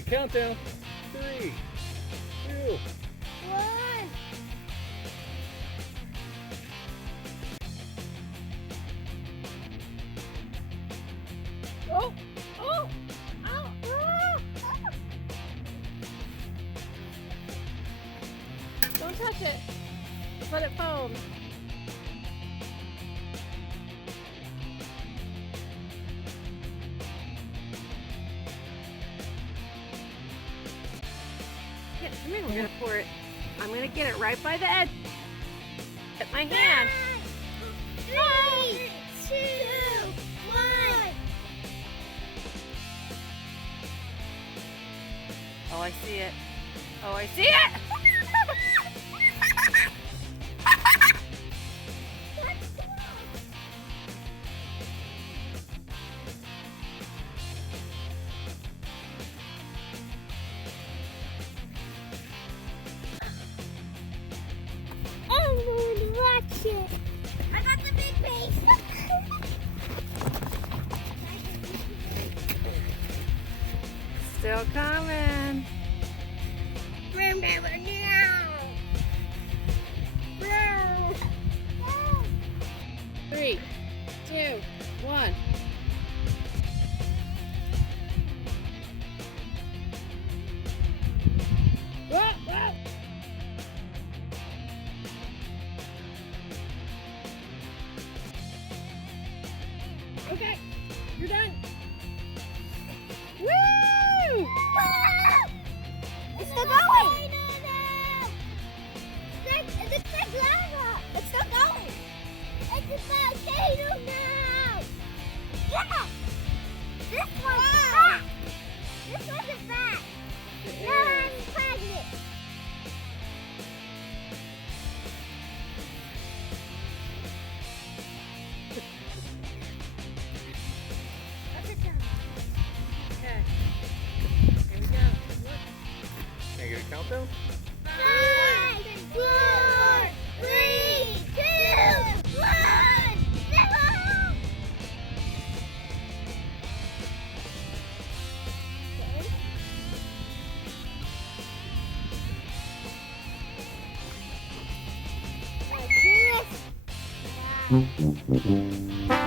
Okay, countdown. 3, 2. 1. Oh! Oh! Ow! Ah! Don't touch it. Just let it foam. Yeah, come here. We're gonna pour it. I'm gonna get it right by the edge. At my hand. 3, 2, 1. Oh, I see it. Oh, I see it! I'm going to watch it. I got the big piece. Still coming. Remember now. 3, 2, 1. Whoa, whoa. Okay, you're done. Woo! It's still going. It's like lava. It's still going. It's a volcano now. Yeah. This one's fat. This one's fat. Now I'm pregnant. Okay, here we go. Can I get a countdown? 5, 4, 3, 2, 1. Like this.